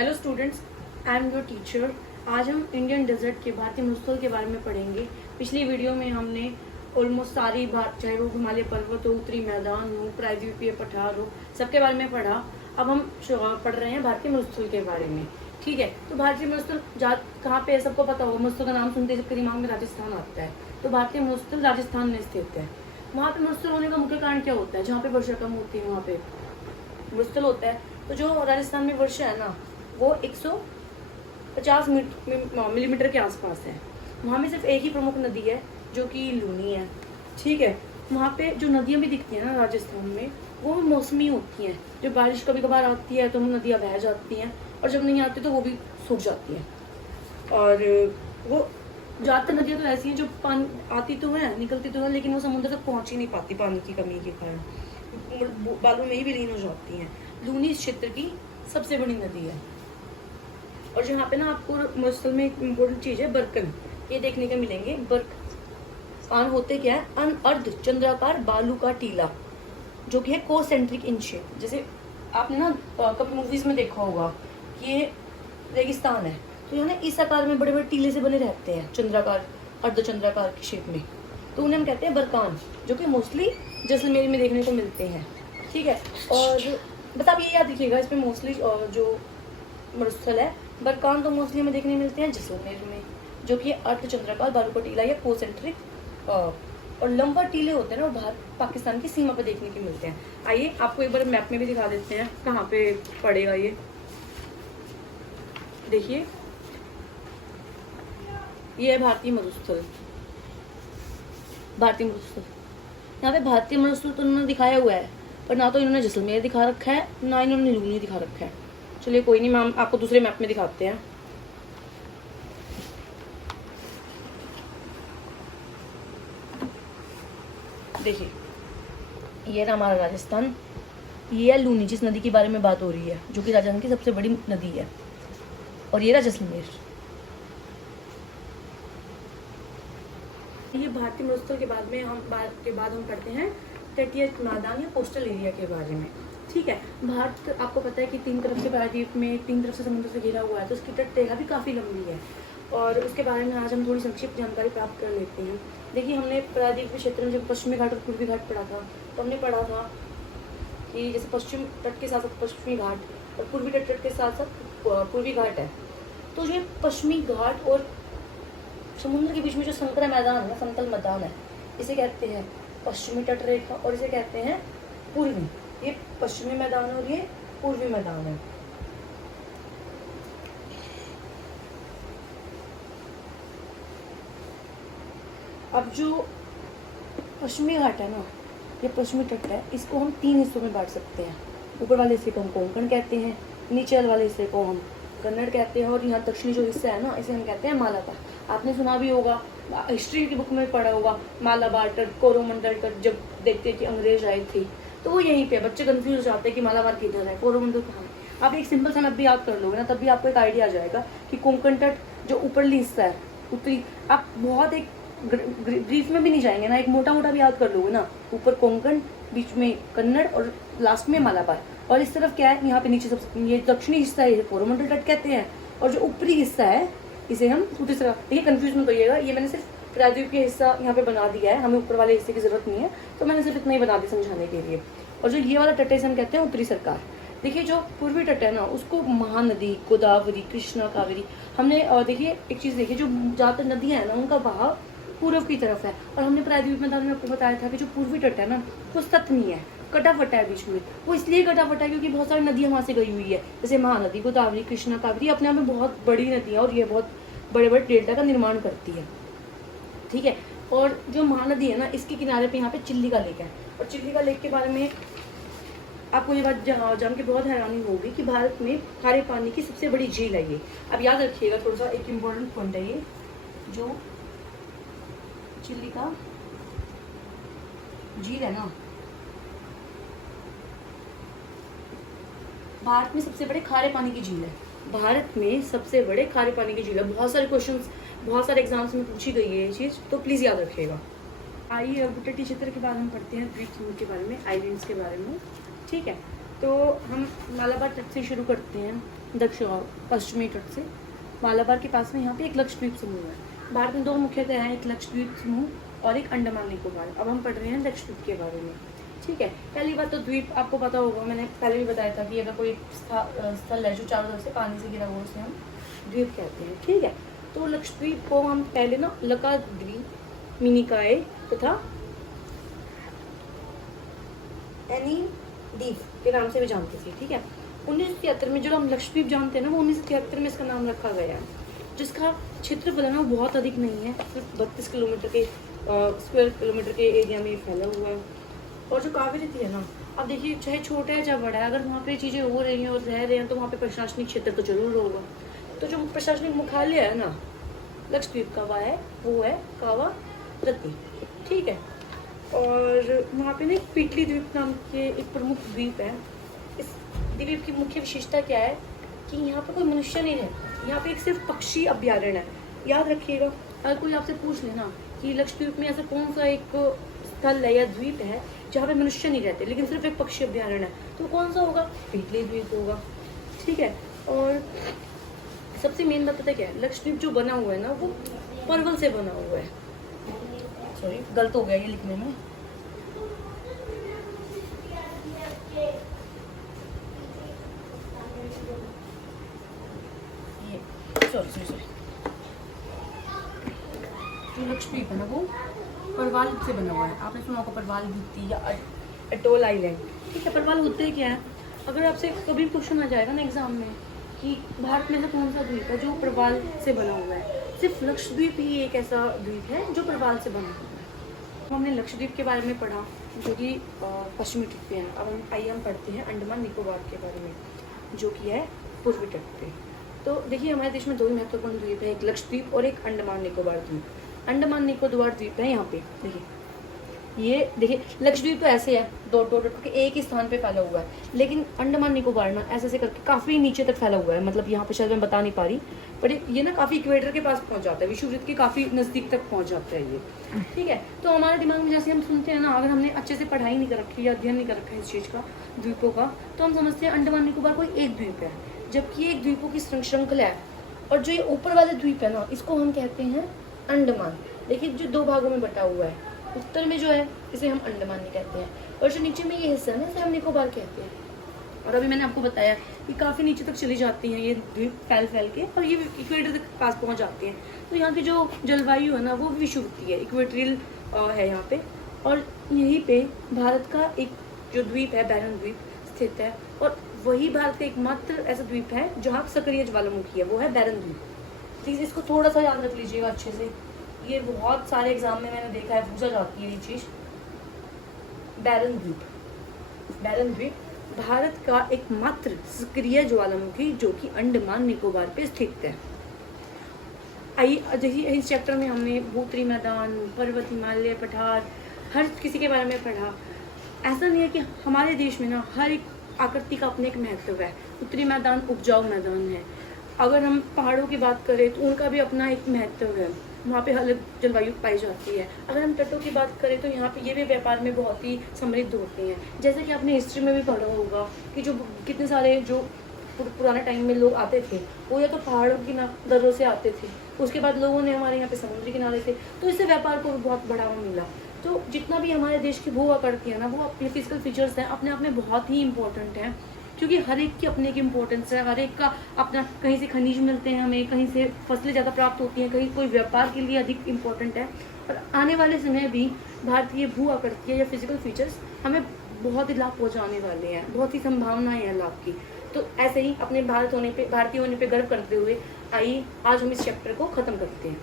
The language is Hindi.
Hello students, I am your teacher. आज हम इंडियन डेजर्ट के भारतीय मरुस्थल के बारे में पढ़ेंगे। पिछली वीडियो में हमने ऑलमोस्ट सारी बात, चाहे वो हिमालय पर्वत हो, उत्तरी मैदान हो, प्रायद्वीपीय पठार हो, सबके बारे में पढ़ा। अब हम पढ़ रहे हैं भारतीय मरुस्थल के बारे में। ठीक है, तो भारतीय मरुस्थल कहाँ पे है सबको पता होगा। मरुस्थल का नाम सुनते ही सबके दिमाग में राजस्थान आता है। तो भारतीय मरुस्थल राजस्थान में स्थित है। वहाँ पे मरुस्थल होने का मुख्य कारण क्या होता है? जहाँ पे वर्षा कम होती है वहाँ पे मरुस्थल होता है। तो जो राजस्थान में वर्षा है ना, वो 150 मिलीमीटर के आसपास है। वहाँ में सिर्फ एक ही प्रमुख नदी है जो कि लूनी है। ठीक है, वहाँ पे जो नदियाँ भी दिखती हैं ना राजस्थान में, वो मौसमी होती हैं। जो बारिश कभी कभार आती है तो नदियाँ बह जाती हैं, और जब नहीं आती तो वो भी सूख जाती हैं। और वो ज़्यादातर नदियाँ तो ऐसी हैं जो पानी आती तो है, निकलती तो है, लेकिन वो समुद्र तक पहुँच ही नहीं पाती पानी की कमी के कारण, बालू में ही विलीन हो जाती हैं। लूनी इस क्षेत्र की सबसे बड़ी नदी है। और जहाँ पे ना आपको मरुस्थल में एक इम्पोर्टेंट चीज़ है, बर्कन, ये देखने के मिलेंगे। बर्कन होते क्या है? अर्ध चंद्राकार बालू का टीला, जो कि है कोसेंट्रिक इन शेप। जैसे आपने ना कभी मूवीज में देखा होगा कि ये रेगिस्तान है, तो यहाँ ना इस आकार में बड़े बड़े टीले से बने रहते हैं, चंद्राकार, अर्ध चंद्राकार की शेप में। तो उन्हें हम कहते हैं बरकान, जो कि मोस्टली जैसलमेर में देखने को मिलते हैं। ठीक है, और बस आप ये याद रखिएगा, इसमें मोस्टली जो मरुस्थल है बरकान तो मोस्टली हमें देखने मिलते हैं जैसलमेर में, जो कि अर्धचंद्राकार बालू का टीला या कोसेंट्रिक। और लंबा टीले होते हैं ना, वो भारत पाकिस्तान की सीमा पर देखने के मिलते हैं। आइए आपको एक बार मैप में भी दिखा देते हैं कहाँ पे पड़ेगा ये। देखिए, ये है भारतीय मरुस्थल। भारतीय मरुस्थल, यहाँ पे भारतीय मरुस्थल तो उन्होंने दिखाया हुआ है, पर ना तो इन्होंने जैसलमेर दिखा रखा है, ना इन्होंने लूनी दिखा रखा है। चलिए कोई नहीं, हम आपको दूसरे मैप में दिखाते हैं। देखिए, ये रहा हमारा राजस्थान। ये है लूनी, जिस नदी के बारे में बात हो रही है, जो कि राजस्थान की सबसे बड़ी नदी है। और ये रहा जैसलमेर। ये भारतीय मरुस्थल के बाद हम पढ़ते हैं तटीय मैदान या कोस्टल एरिया के बारे में। ठीक है, भारत आपको पता है कि तीन तरफ से प्रायद्वीप में, तीन तरफ से समुद्र से घिरा हुआ है, तो उसकी तट रेखा भी काफ़ी लंबी है। और उसके बारे में आज हम थोड़ी संक्षिप्त जानकारी प्राप्त कर लेते हैं। देखिए, हमने प्रायद्वीप क्षेत्र में जब पश्चिमी घाट और पूर्वी घाट पढ़ा था, तो हमने पढ़ा था कि जैसे पश्चिम तट के साथ साथ पश्चिमी घाट और पूर्वी तट के साथ साथ पूर्वी घाट है। तो ये पश्चिमी घाट और समुद्र के बीच में जो संकरा मैदान है, समतल मैदान है, इसे कहते हैं पश्चिमी तट रेखा, और इसे कहते हैं पूर्वी। ये पश्चिमी मैदान है और ये पूर्वी मैदान है। अब जो पश्चिमी घाट है ना, ये पश्चिमी तट है, इसको हम तीन हिस्सों में बांट सकते हैं। ऊपर वाले हिस्से को हम कोंकण कहते हैं, नीचे वाले हिस्से को हम कन्नड़ कहते हैं, और यहाँ दक्षिणी जो हिस्सा है ना, इसे हम कहते हैं मालाबार। आपने सुना भी होगा, हिस्ट्री की बुक में पढ़ा होगा, मालाबार तट, कोरोमंडल तट। जब देखते हैं कि अंग्रेज आए थे तो वो यहीं पे, बच्चे कंफ्यूज हो जाते हैं कि मालाबार किधर है, कोरोमंडल कहाँ है। आप एक सिंपल सा मैप भी याद कर लोगे ना, तब भी आपको एक आइडिया आ जाएगा कि कोंकण तट जो ऊपरली हिस्सा है, उत्तरी, आप बहुत एक ब्रीफ में भी नहीं जाएंगे ना, एक मोटा मोटा भी याद कर लोगे ना। ऊपर कोंकण, बीच में कन्नड़ और लास्ट में मालाबार। और इस तरफ क्या है, यहाँ पे नीचे सबसे ये दक्षिणी हिस्सा है, कोरोमंडल तट कहते हैं, और जो ऊपरी हिस्सा है इसे हम दूसरा। देखिए, कंफ्यूज मत होइएगा, ये मैंने सिर्फ प्रायद्वीप के हिस्सा यहाँ पे बना दिया है, हमें ऊपर वाले हिस्से की जरूरत नहीं है, तो मैंने सिर्फ इतना ही बना दिया समझाने के लिए। और जो ये वाला तट है इसे हम कहते हैं उत्तरी सरकार। देखिए, जो पूर्वी तट है ना, उसको महानदी, गोदावरी, कृष्णा, कावेरी, हमने देखिए एक चीज़ देखिए, जो ज़्यादातर नदियाँ हैं ना, उनका बहाव पूर्व की तरफ है। और हमने प्रायद्वीप मैदान में आपको बताया था कि जो पूर्वी तट है ना, वो सतत नहीं है, कटा फटा है बीच में। वो इसलिए कटा फटा है क्योंकि बहुत सारी नदियाँ वहाँ से गई हुई है, जैसे महानदी, गोदावरी, कृष्णा, कावेरी, अपने आप में बहुत बड़ी नदी है, और ये बहुत बड़े बड़े डेल्टा का निर्माण करती है। ठीक है, और जो महानदी है ना, इसके किनारे पे यहाँ पे चिल्लिका लेक है। और चिल्लिका लेक के बारे में आपको ये बात जान के बहुत हैरानी होगी कि भारत में खारे पानी की सबसे बड़ी झील है ये। अब याद रखिएगा, थोड़ा सा एक इम्पोर्टेंट पॉइंट है ये, जो चिल्लिका झील है ना, भारत में सबसे बड़े खारे पानी की झील है। भारत में सबसे बड़े खारे पानी की झील है। बहुत सारे क्वेश्चंस, बहुत सारे एग्जाम्स में पूछी गई है ये चीज़, तो प्लीज़ याद रखिएगा। आइए अब तटीय क्षेत्र के बाद हम पढ़ते हैं द्वीप समूह के बारे में, आइलैंड्स के बारे में। ठीक है, तो हम मालाबार तट से शुरू करते हैं, दक्षिण पश्चिमी तट से। मालाबार के पास में यहाँ पे एक लक्षद्वीप समूह है। भारत में 2 मुख्यतः हैं, एक लक्षद्वीप समूह और एक अंडमान निकोबार। अब हम पढ़ रहे हैं लक्षद्वीप के बारे में, ठीक है। पहली बात तो द्वीप आपको पता होगा, मैंने पहले भी बताया था कि अगर कोई स्थल है जो चारों तरफ से पानी से घिरा हुआ उसे हम द्वीप कहते हैं, ठीक है। तो लक्षद्वीप को हम पहले ना लकाद्वीप, मिनिकॉय तथा द्वीप के नाम से भी जानते थे, ठीक है। 1973 में जो हम लक्षद्वीप जानते हैं ना, वो 1973 में इसका नाम रखा गया है, जिसका क्षेत्रफल है ना वो बहुत अधिक नहीं है, सिर्फ 32 किलोमीटर के स्क्वायर किलोमीटर के एरिया में फैला हुआ है। और जो कावेरी थी है ना, अब देखिए चाहे छोटा है चाहे बड़ा है, अगर वहाँ पे चीज़ें हो रही हैं और रह रहे हैं तो वहाँ पे प्रशासनिक क्षेत्र तो जरूर होगा। तो जो प्रशासनिक मुख्यालय है ना लक्षद्वीप का वो है कावारत्ती, ठीक है। और वहाँ पे ना एक पीटली द्वीप नाम के एक प्रमुख द्वीप है। इस द्वीप की मुख्य विशेषता क्या है कि यहाँ पे कोई मनुष्य नहीं रहता, यहाँ पे एक सिर्फ पक्षी अभ्यारण्य है। याद रखिएगा, अगर कोई आपसे पूछ लेना कि लक्षद्वीप में ऐसा कौन सा एक स्थल है या द्वीप है जहाँ पे मनुष्य नहीं रहते लेकिन सिर्फ एक पक्षी अभ्यारण्य है, तो कौन सा होगा? पीटली द्वीप होगा, ठीक है। और सबसे मेन बात पता क्या है, लक्षद्वीप जो बना हुआ है ना वो परवल से बना हुआ है। सॉरी गलत हो गया ये लिखने में, सॉरी जो लक्षद्वीप है ना वो परवाल से बना हुआ है। आपने सुना होगा परवाल द्वीप या अटोल आइलैंड, ठीक है। परवाल होते क्या है, अगर आपसे कभी क्वेश्चन आ जाएगा ना एग्जाम में कि भारत में से कौन सा द्वीप है जो परवाल से बना हुआ है, सिर्फ लक्षद्वीप ही एक ऐसा द्वीप है जो परवाल से बना हुआ है। हमने लक्षद्वीप के बारे में पढ़ा जो कि पश्चिमी तट पे है। अब हम पढ़ते हैं अंडमान निकोबार के बारे में जो कि है पूर्वी तट पे। तो देखिए हमारे देश में 2 महत्वपूर्ण द्वीप है, एक लक्षद्वीप और एक अंडमान निकोबार द्वीप। अंडमान निकोबार द्वीप है यहाँ पे ये देखिए लक्षद्वीप तो ऐसे है डॉट डॉट करके एक ही स्थान पे फैला हुआ है, लेकिन अंडमान निकोबार ना ऐसे करके काफ़ी नीचे तक फैला हुआ है। मतलब यहाँ पे शायद मैं बता नहीं पा रही, पर ये ना काफ़ी इक्वेटर के पास पहुँच जाता है, विषुववृत्त के काफ़ी नज़दीक तक पहुँच जाता है ये, ठीक है। तो हमारे दिमाग में जैसे हम सुनते हैं ना, अगर हमने अच्छे से पढ़ाई नहीं कर रखी या अध्ययन नहीं कर रखा है इस चीज़ का द्वीपों का, तो हम समझते हैं अंडमान निकोबार कोई एक द्वीप है, जबकि ये एक द्वीपों की श्रृंखला है। और जो ये ऊपर वाले द्वीप है ना इसको हम कहते हैं अंडमान। देखिए जो 2 भागों में बटा हुआ है, उत्तर में जो है इसे हम अंडमान कहते हैं और जो नीचे में ये हिस्सा है ना इसे हम निकोबार कहते हैं। और अभी मैंने आपको बताया कि काफ़ी नीचे तक चली जाती हैं ये द्वीप फैल के, और ये इक्वेटर के पास पहुंच जाती हैं। तो यहाँ की जो जलवायु है ना वो विषुववृत्तीय है, इक्वेटोरियल है यहाँ पे। और यहीं पे भारत का एक जो द्वीप है बैरन द्वीप स्थित है, और वही भारत का एकमात्र ऐसा द्वीप है जहाँ सक्रिय ज्वालामुखी है, वो है बैरन द्वीप। प्लीज़ इसको थोड़ा सा याद रख लीजिएगा अच्छे से, ये बहुत सारे एग्जाम में मैंने देखा है पूछा जाती है ये चीज़। बैरन द्वीप भारत का एकमात्र सक्रिय ज्वालामुखी जो कि अंडमान निकोबार पे स्थित है। देखिए इस चैप्टर में हमने भूतरी मैदान, पर्वत, हिमालय, पठार, हर किसी के बारे में पढ़ा। ऐसा नहीं है कि हमारे देश में ना हर एक आकृति का अपने एक महत्व है। उत्तरी मैदान उपजाऊ मैदान है, अगर हम पहाड़ों की बात करें तो उनका भी अपना एक महत्व है, वहाँ पे अलग जलवायु पाई जाती है। अगर हम तटों की बात करें तो यहाँ पे ये भी व्यापार में बहुत ही समृद्ध होते हैं। जैसे कि आपने हिस्ट्री में भी पढ़ा होगा कि जो कितने सारे जो पुराने टाइम में लोग आते थे वो या तो पहाड़ों की दर्रों से आते थे, उसके बाद लोगों ने हमारे यहाँ पे समुद्री किनारे थे, तो इससे व्यापार को भी बहुत बढ़ावा मिला। तो जितना भी हमारे देश की भू आकृति है ना वो अपने फिजिकल फीचर्स हैं अपने आप में बहुत ही इंपॉर्टेंट हैं, क्योंकि हर एक की अपने की इम्पोर्टेंस है। हर एक का अपना, कहीं से खनिज मिलते हैं हमें, कहीं से फसलें ज़्यादा प्राप्त होती हैं, कहीं कोई व्यापार के लिए अधिक इम्पोर्टेंट है। और आने वाले समय भी भारतीय भू आकृति या फिजिकल फीचर्स हमें बहुत ही लाभ पहुँचाने वाले हैं, बहुत ही संभावनाएं हैं लाभ की। तो ऐसे ही अपने भारतीय होने पे गर्व करते हुए आइए आज हम इस चैप्टर को ख़त्म करते हैं।